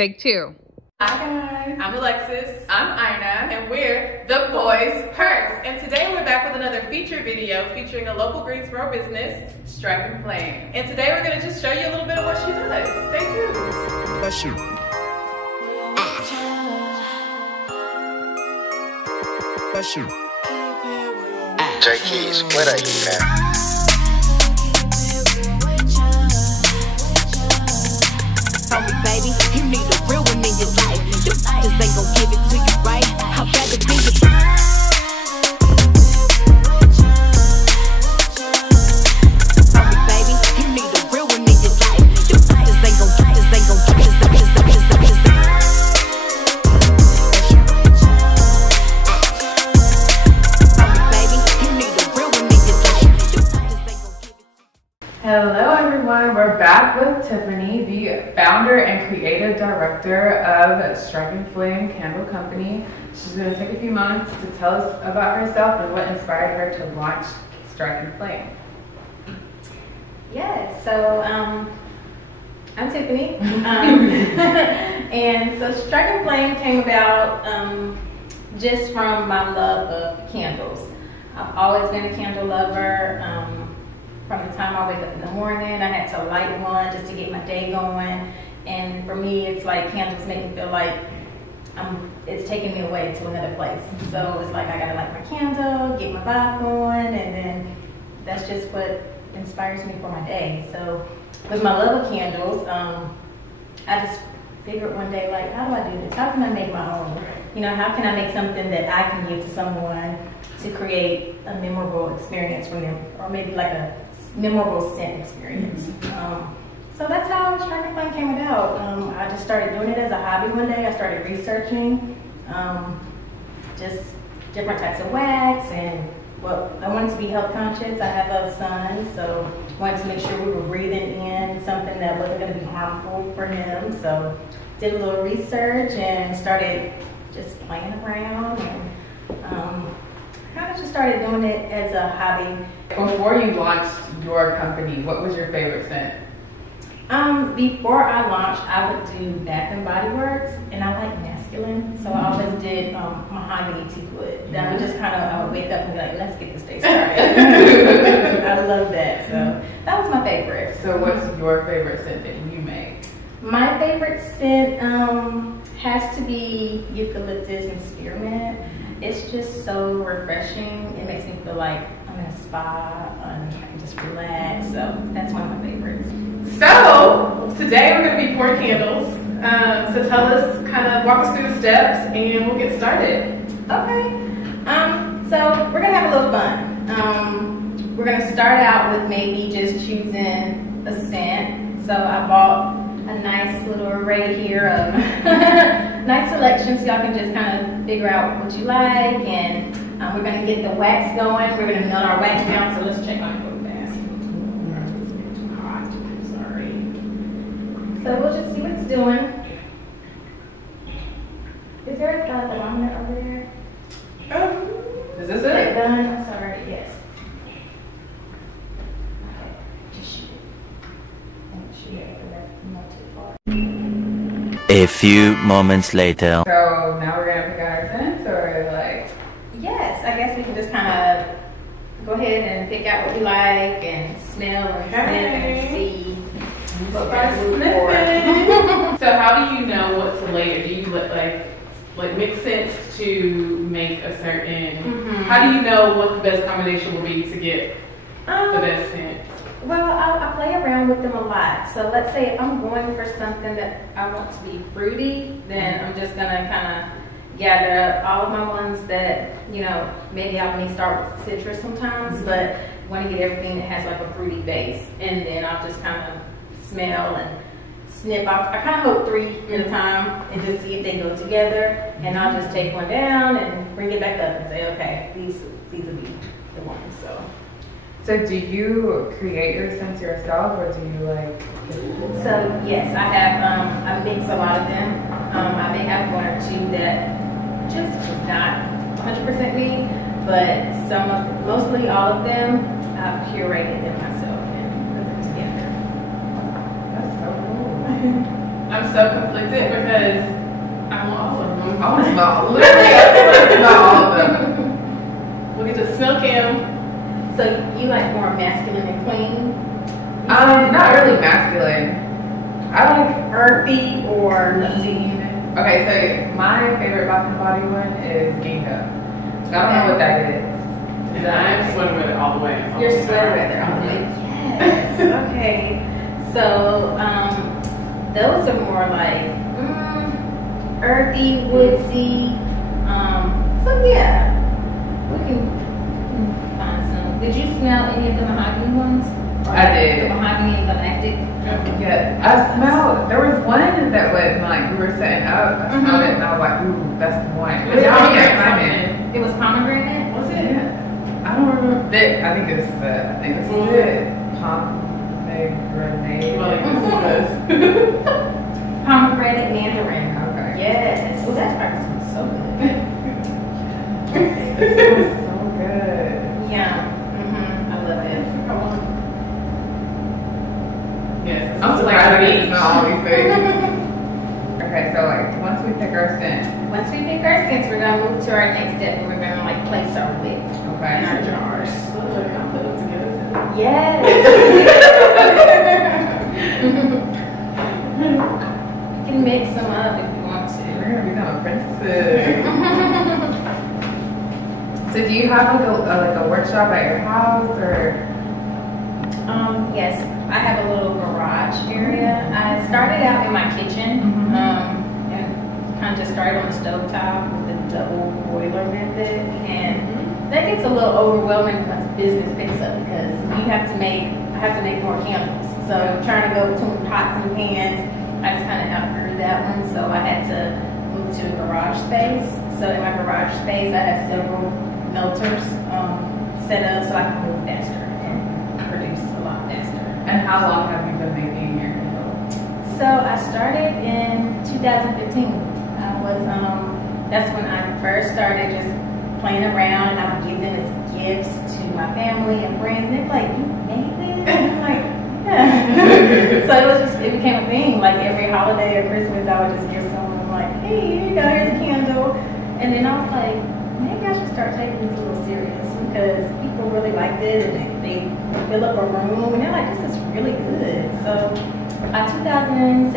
Take two. Hi guys, I'm Alexis, I'm Ina, and we're The Boys Perks. And today we're back with another feature video featuring a local Greensboro business, Striking Flame. And today we're gonna just show you a little bit of what she does. Stay tuned. Bless you. Bless you. J Keys, play that heat, man. Tell me, baby, you need a real one in your life. You just ain't gon' give it to you right. I'd rather be your. Tell me, baby, you need a real one in your life. You just ain't gon' Hello everyone, we're back with Tiffany, the founder and creative director of Striking Flame Candle Company. She's going to take a few moments to tell us about herself and what inspired her to launch Striking Flame. Yeah, so I'm Tiffany, and so Striking Flame came about just from my love of candles. I've always been a candle lover. From the time I wake up in the morning, I had to light one just to get my day going. And for me, it's like candles make me feel like it's taking me away to another place. So it's like I gotta light my candle, get my vibe going, and then that's just what inspires me for my day. So with my love of candles, I just figured one day, like, how do I do this? How can I make my own? You know, how can I make something that I can give to someone to create a memorable experience for them, or maybe like a memorable scent experience. So that's how Striking Flame came about. I just started doing it as a hobby one day. I started researching just different types of wax, and well, I wanted to be health conscious. I have a son, so I wanted to make sure we were breathing in something that wasn't going to be harmful for him. So did a little research and started just playing around, and kind of just started doing it as a hobby. Before you launched your company, what was your favorite scent? Before I launched, I would do Bath and Body Works, and I like masculine, so I always did mahogany teakwood. That would just kind of, I would wake up and be like, let's get this day started. I love that, so that was my favorite. So what's your favorite scent that you make? My favorite scent has to be eucalyptus and spearmint. It's just so refreshing. It makes me feel like I'm in a spa and I can just relax. So that's one of my favorites. So today we're going to be pouring candles. So tell us, kind of walk us through the steps and we'll get started. Okay. So we're going to have a little fun. We're going to start out with maybe just choosing a scent. So I bought a nice little array here of nice selections, so y'all can just kind of figure out what you like, and we're going to get the wax going. We're going to melt our wax down, so let's check mine real fast. It's too hot, sorry. So we'll just see what it's doing. Is there a thermometer over there? Is this Is it? it done? I'm sorry, yes. Okay, just shoot it. And shoot it over there, not too far. A few moments later. So now we're gonna pick out our scents, or like? Yes, I guess we can just kind of go ahead and pick out what we like and smell and sniff and see what we're looking for. So how do you know what to layer? Do you like mix scents to make a certain? How do you know what the best combination will be to get the best scent? Well, I play around with them a lot. So let's say I'm going for something that I want to be fruity, then I'm just gonna kind of gather up all of my ones that, you know, maybe I may start with citrus sometimes, but want to get everything that has like a fruity base, and then I'll just kind of smell and sniff. I kind of hold 3 at a time and just see if they go together, and I'll just take one down and bring it back up and say, okay, these will be the ones. So do you create your scents yourself, or do you like? So yes, I have. I mix a lot of them. I may have 1 or 2 that just not 100% me, but mostly all of them, I've curated them myself and put them together. That's so cool. I'm so conflicted because I want all of them. I want to smell literally. I want to smell all of them. We'll get to smell Kim. So you like more masculine and clean? Not really masculine. I like Earthy or lean. Okay, so my favorite Bath and Body one is gingham. I don't know what that is. I'm sweater weather all the way. You're sweater weather all the way. Yes. Okay. So those are more like earthy, woodsy. So yeah, we can find some. Did you smell any of the mahogany ones? I did. The mahogany and galactic. Yes, I smelled. There was one that was like we were setting up. I smelled it and I was like, ooh, that's the one. It was pomegranate. Was it? Yeah. I don't remember. I think this is it. I think this is it. Pomegranate. Well, it was. Pomegranate mandarin. Okay. Yes. Well, that's probably so good. It smells so good. Yeah. I love it. Yes. I'm surprised I didn't smell all these things. Okay, so like once we pick our scent. Once we pick our scents, we're gonna move to our next step, and we're gonna like place our wick Okay. in our jars. Look, I'll put them together. Yes. You can mix them up if you want to. We're gonna become a princess. So do you have like a workshop at your house or? Yes, I have a little garage area. I started out in my kitchen, and kind of just started on the stovetop with the double boiler method, and that gets a little overwhelming once business picks up because I have to make more candles. So trying to go between pots and pans, I just kind of outgrew that one. So I had to move to a garage space. So in my garage space, I have several melters set up so I can move faster and produce a lot faster. And how long have you been making your candles? So I started in 2015. That's when I first started just playing around. I would give them as gifts to my family and friends. And they're like, "You made this?" And I'm like, "Yeah." So it became a thing. Like every holiday or Christmas, I would just give someone like, "Hey, here you go, here's a candle." And then I was like, maybe I should start taking this a little serious because people really liked it and they fill up a room and they're like, this is really good. So by 2017,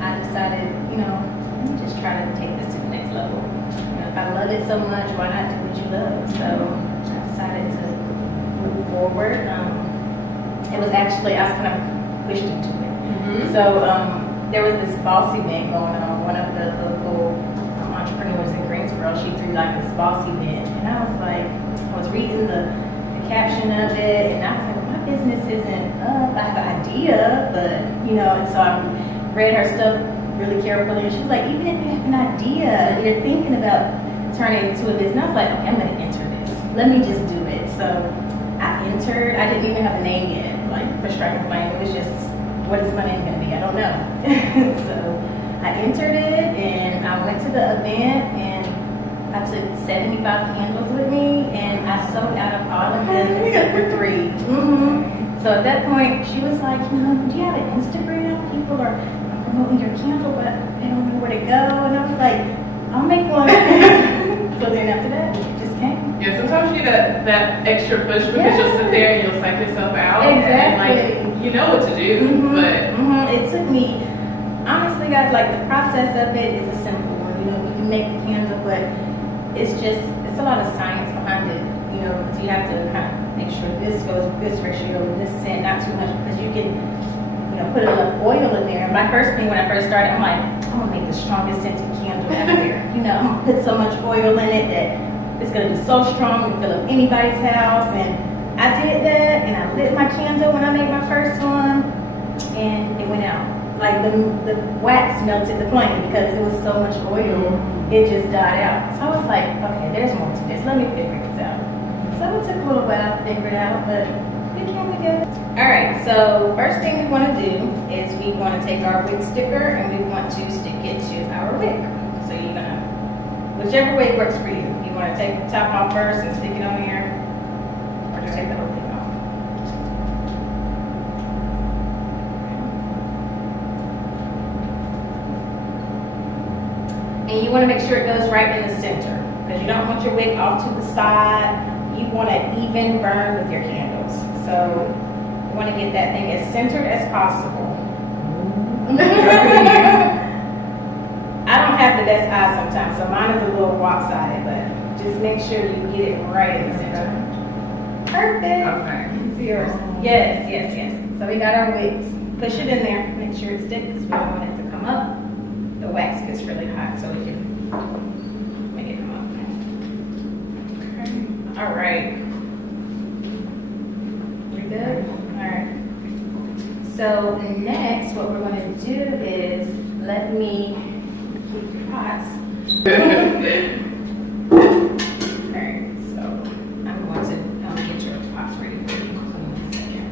I decided, let me just try to take this to the next level. If I love it so much, why not do what you love? So I decided to move forward. It was actually, I was kind of pushed into it. So there was this boss event going on. One of the local entrepreneurs in Greensboro, she threw like this boss event, and I was like, I was reading the caption of it, and I was like, my business isn't up. I have an idea, but and so I read her stuff really carefully, and she was like, even if you have an idea and you're thinking about turning it into a business, I was like, okay, I'm gonna enter this. Let me just do it. So I entered. I didn't even have a name yet, like for Striking Flame. It was just, what is my name gonna be? I don't know. So I entered it and I went to the event and I took 75 candles with me and I sold out of all of them except for 3. So at that point, she was like, do you have an Instagram? People are promoting your candle, but they don't know where to go. And I was like, I'll make one. So then after that, it just came. Yeah, sometimes you need that extra push because you'll sit there and you'll psych yourself out. Exactly. And you know what to do, but it took me. Honestly, guys, like the process of it is a simple one. You can make the candle, but it's a lot of science behind it. Because you have to kind of make sure this goes with this ratio and this scent, not too much, because you can, put enough oil in there. And my first thing when I first started, I'm like, I'm gonna make the strongest scented candle out there. I'm gonna put so much oil in it that it's gonna be so strong to fill up anybody's house. And I did that, and I lit my candle when I made my first one, and it went out. Like the wax melted the flame because it was so much oil, it just died out. So I was like, okay, there's more to this. Let me figure this out. So it took a little while to figure it out, but it came together. All right, so first thing we want to do is we want to take our wig sticker and we want to stick it to our wig. So you're gonna, whichever wig works for you. You want to take the top off first and stick it on here, or just take the whole thing off. And you want to make sure it goes right in the center, because you don't want your wick off to the side. You want an even burn with your candles. So you want to get that thing as centered as possible. I don't have the best eye sometimes, so mine is a little lopsided, but just make sure you get it right in the center. Perfect. Okay. It's yours. Yes, yes, yes. So we got our wicks. Push it in there. Make sure it sticks because we don't want it to come up. The wax gets really hot, so we can make it come up. Okay. All right. We good? All right. So next, what we're going to do is let me keep your pots. Alright, so I'm going to get your pots ready for you in a second.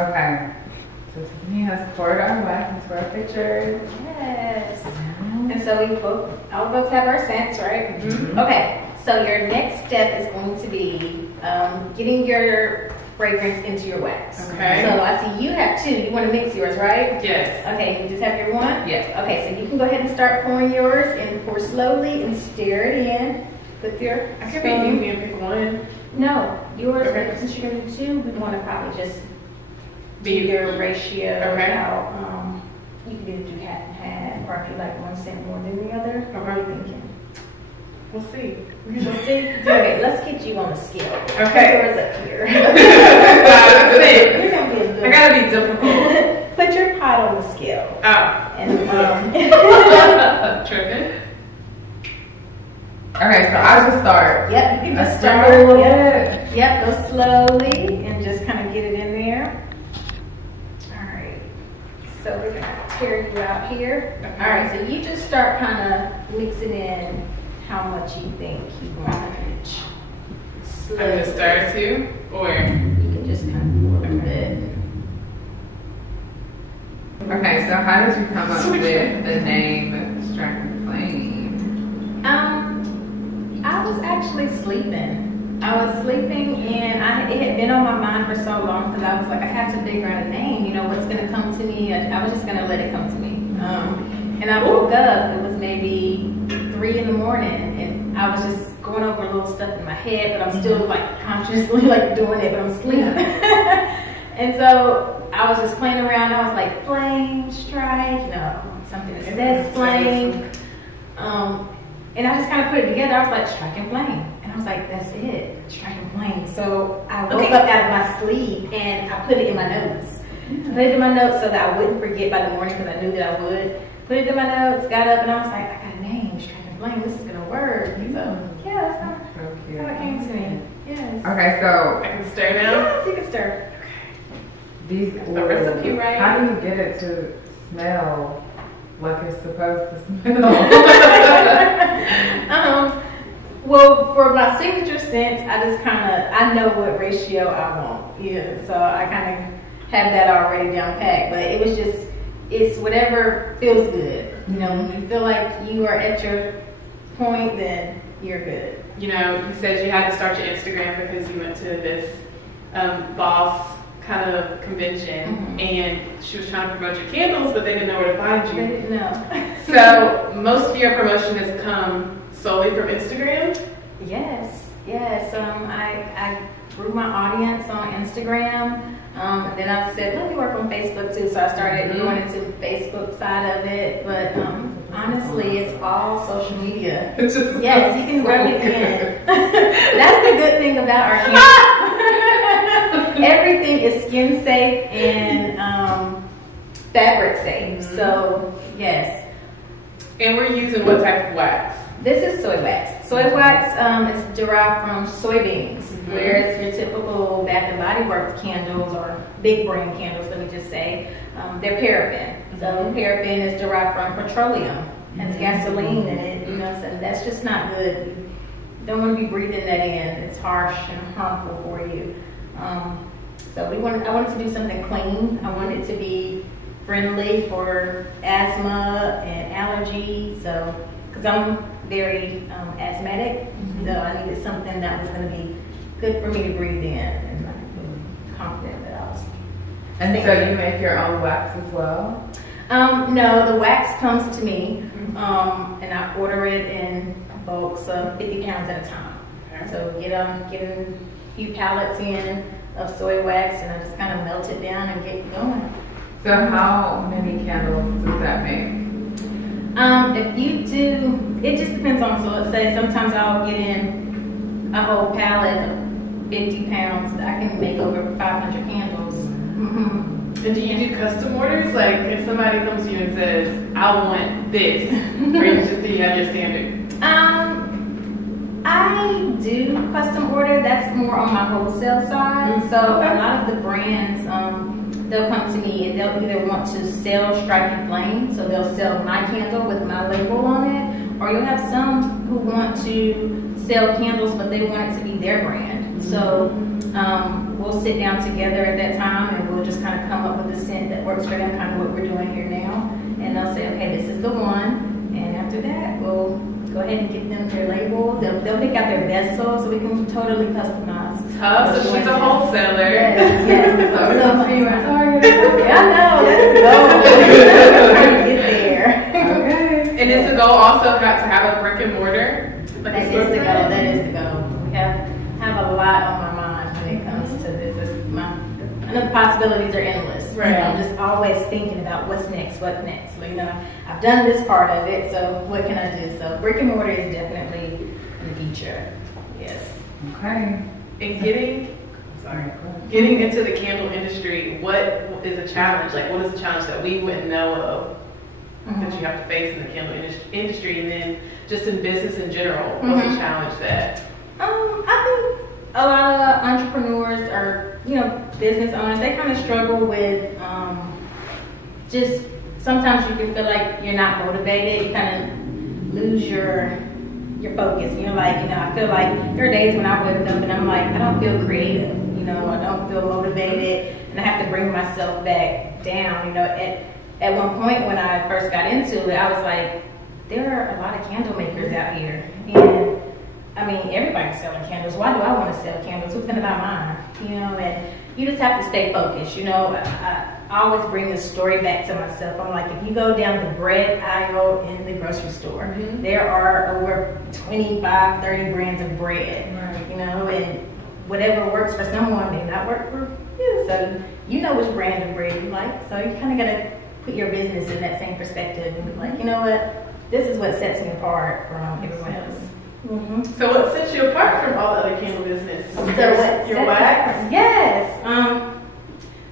Okay. So Tiffany has poured our wax into our pitchers. Yes. And so all of us have our scents, right? Mm-hmm. Okay. So your next step is going to be getting your fragrance into your wax. Okay. So I see you have two. You want to mix yours, right? Yes. Okay, you just have your one? Yes. Okay, so you can go ahead and start pouring yours and pour slowly and stir it in with your I could be easy and pick one. No, yours, Okay. since you're going to do two, we want to probably just do Be- your ratio. Okay. About, you can either do half and half, or if you like one scent more than the other. What are you thinking? We'll see. We'll see. Okay, let's get you on the scale. Okay. Yours up here. You're You're gonna be a I gotta be difficult. Put your pot on the scale. Oh. And Tripping. Okay, so I just start. yep, you can just I start start a little yep. bit. Yep, go slowly and just kind of get it in there. All right. So we're gonna tear you out here. Okay. All right. So you just start kind of mixing in how much you think you want each. I'm gonna start too, or You can just kind of pour a little bit. Okay, so how did you come up with the name Striking Flame? I was actually sleeping. I was sleeping and it had been on my mind for so long because I was like, I have to figure out a name. You know, what's going to come to me? I was just going to let it come to me. And I woke up, it was maybe 3 in the morning, and I was just going over little stuff in my head, but I'm still like consciously like doing it, but I'm sleeping. And so I was just playing around. I was like, flame, strike, something that says flame. And I just kind of put it together. I was like, striking flame. And I was like, that's it, striking flame. So I woke up out of my sleep and I put it in my notes. Put it in my notes so that I wouldn't forget by the morning because I knew that I would. Put it in my notes, got up, and I was like, I got a name, striking flame. This is going to work. So, yeah, that's how it came to me. Yes. Okay, so I can stir now. Yes, you can stir. these The recipe, right? How do you get it to smell like it's supposed to smell? Well, for my signature scents, I know what ratio I want. Yeah, so I kind of have that already down packed. But it was just, it's whatever feels good. You know, when you feel like you are at your point, then you're good. You know, you said you had to start your Instagram because you went to this boss kind of convention, and she was trying to promote your candles, but they didn't know where to find They you. didn't know. So most of your promotion has come solely from Instagram? Yes. I grew my audience on Instagram. And then I said, let me work on Facebook too. So I started going into the Facebook side of it. But honestly, it's all social media. It's just Yes, you can rub it in. That's the good thing about our candles. Everything is skin safe and fabric safe. So yes. And we're using what type of wax? This is soy wax. Soy wax is derived from soybeans, whereas your typical Bath and Body Works candles or big brand candles, let me just say, they're paraffin. So paraffin is derived from petroleum, has gasoline in it, so that's just not good. You don't want to be breathing that in. It's harsh and harmful for you. So I wanted to do something clean. I wanted it to be friendly for asthma and allergy. So, because I'm very asthmatic, so I needed something that was going to be good for me to breathe in, and I feel confident that I was. And so you make your own wax as well? No, the wax comes to me, and I order it in bulks of 50 pounds at a time. Okay. So get a few pallets in of soy wax, and I just kind of melt it down and get going. So how many candles does that make? If you do, it just depends on, so let's say sometimes I'll get in a whole pallet of 50 pounds. I can make over 500 candles. Mm-hmm. And do you do custom orders? Like if somebody comes to you and says, I want this, or you just do you have your standard? I do custom order. That's more on my wholesale side. So a lot of the brands, they'll come to me and they'll either want to sell Striking Flame, so they'll sell my candle with my label on it, or you'll have some who want to sell candles but they want it to be their brand. So we'll sit down together at that time and we'll just kind of come up with a scent that works for them, kind of what we're doing here now. And they'll say, okay, this is the one. And after that, we'll go ahead and give them their label. They'll pick out their best soul, so we can totally customize. Tough, so she's a wholesaler. Yes, yes. So you are targeted. I know, let's go. Trying to get there. Okay. And is the goal also got to have a brick and mortar? Like That is the goal. That is the goal. We have a lot on my mind when it comes to this. I know the possibilities are endless. Right. So I'm just always thinking about what's next, what's next. Well, I've done this part of it, so what can I do? So brick and mortar is definitely in the future. Yes. Okay. And getting into the candle industry, what is a challenge? Like, what is a challenge that we wouldn't know of that you have to face in the candle industry? And then just in business in general, what's a challenge that? I think a lot of entrepreneurs or business owners, they kind of struggle with just sometimes you can feel like you're not motivated. You kind of lose your focus. I feel like there are days when I wake up and I'm like, I don't feel creative. I don't feel motivated, and I have to bring myself back down. At one point when I first got into it, I was like, there are a lot of candle makers out here, and I mean, everybody's selling candles. Why do I want to sell candles? Who's going to buy mine? And you just have to stay focused. I always bring this story back to myself. I'm like, if you go down the bread aisle in the grocery store, there are over 25, 30 brands of bread, and whatever works for someone may not work for you. So you know which brand of bread you like. So you kind of got to put your business in that same perspective and be like, you know what? This is what sets me apart from everyone else. So what sets you apart from all the other candle business? Your wax? Yes.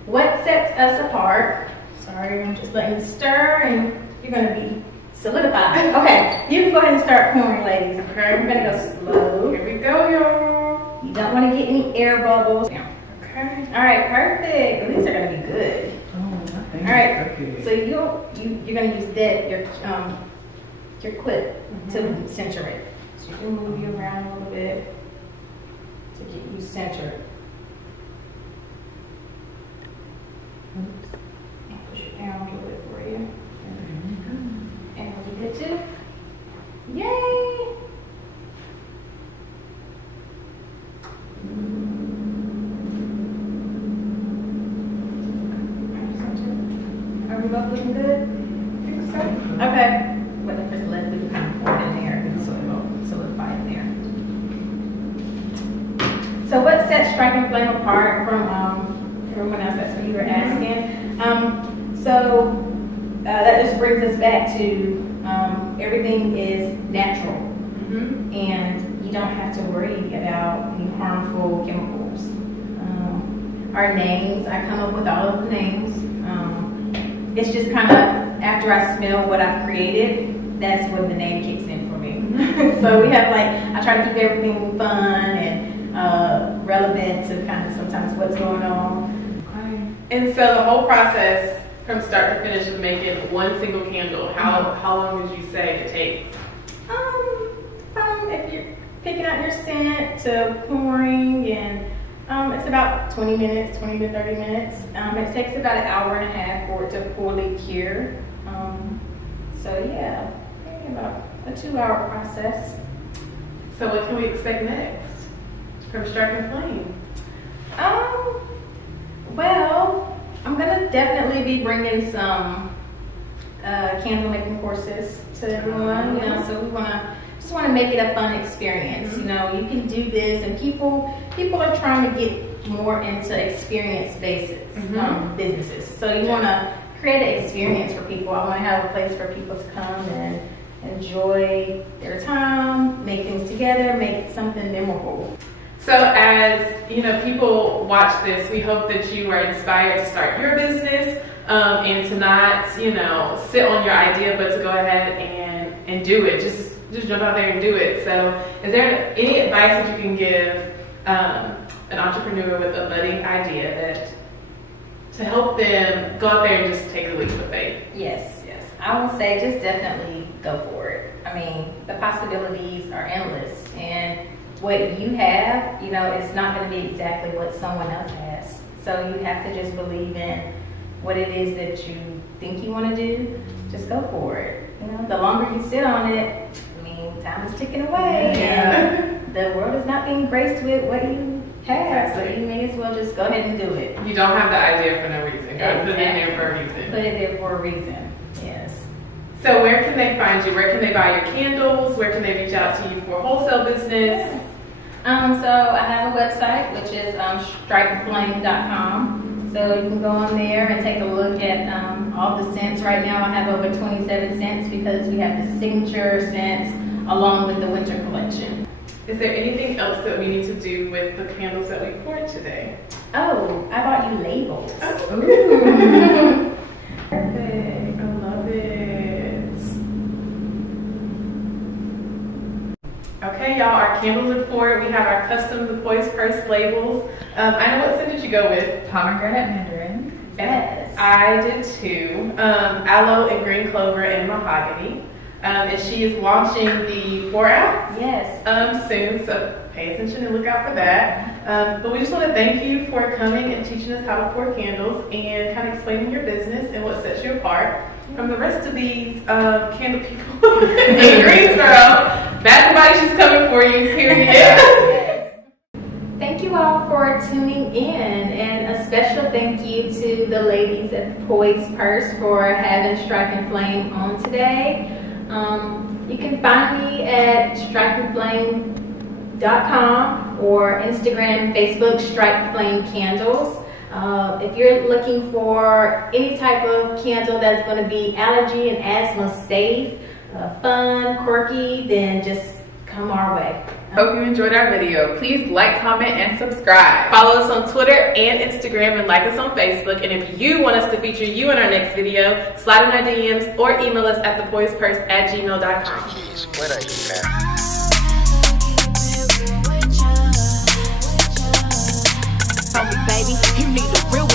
What sets us apart? Sorry, I'm just letting you stir, and you're going to be solidified. Okay, you can go ahead and start pouring, ladies. Okay, we're going to go slow. Here we go, y'all. You don't want to get any air bubbles. Okay. All right, perfect. These are going to be good. Oh, all right. So you're going to use your clip to center it. So you can move you around a little bit to get you centered. Oops. And push it down a little bit for you. And we good too. Yay! Are we both looking good? I think so. Okay. But if it's left, we can kind of pour it in there so it'll solidify in there. So what sets Striking Flame apart from everyone else? That's what you were asking. That just brings us back to everything is natural, and you don't have to worry about any harmful chemicals. Our names, I come up with all of the names. It's just kind of after I smell what I've created, that's when the name kicks in for me. So we have I try to keep everything fun and relevant to kind of sometimes what's going on. And so the whole process from start to finish of making one single candle, how long would you say it takes? From if you're picking out your scent to pouring, and it's about 20 minutes, 20 to 30 minutes. It takes about an hour and a half for it to fully cure. So yeah, maybe about a 2-hour process. So what can we expect next? from Strike and Flame? Well, I'm gonna definitely be bringing some candle making courses to everyone. You know, so we just want to make it a fun experience. You know, you can do this, and people are trying to get more into experience-based businesses. So you want to create an experience for people. I want to have a place for people to come and enjoy their time, make things together, make something memorable. So as you know, people watch this, we hope that you are inspired to start your business and to not, you know, sit on your idea, but to go ahead and do it. Just jump out there and do it. So is there any advice that you can give an entrepreneur with a budding idea that to help them go out there and just take a leap of faith? Yes. I would say just definitely go for it. I mean, the possibilities are endless, and what you have, you know, it's not going to be exactly what someone else has. So you have to just believe in what it is that you think you want to do. Just go for it. You know, the longer you sit on it, I mean, time is ticking away, and the world is not being graced with what you have. So you may as well just go ahead and do it. You don't have the idea for no reason. God put it in there for a reason. Put it there for a reason. Yes. So where can they find you? Where can they buy your candles? Where can they reach out to you for wholesale business? So I have a website, which is strikeandflame.com. So you can go on there and take a look at all the scents. Right now I have over 27 scents because we have the signature scents along with the winter collection. Is there anything else that we need to do with the candles that we poured today? Oh, I bought you labels. Oh. Ooh. Perfect. I love it. Okay, y'all, our candles are poured. We have our custom The Poised Purse labels. I know what scent did you go with? Pomegranate mandarin. Yes. I did too. Aloe and green clover and mahogany. And she is launching the 4-ounce soon, so pay attention and look out for that. But we just want to thank you for coming and teaching us how to pour candles and kind of explaining your business and what sets you apart from the rest of these candle people in Greensboro. Bath and Body Shop's coming for you, period. Thank you all for tuning in, and a special thank you to the ladies at the Poised Purse for having Strike and Flame on today. You can find me at strikeandflame.com or Instagram, Facebook, Strike Flame Candles. If you're looking for any type of candle that's going to be allergy and asthma safe, fun, quirky, then just come our way. Hope you enjoyed our video. Please like, comment, and subscribe. Follow us on Twitter and Instagram, and like us on Facebook. And if you want us to feature you in our next video, slide in our DMs or email us at thepoisedpurse@gmail.com. Keys, what are you, man? Tell me, baby, you need a real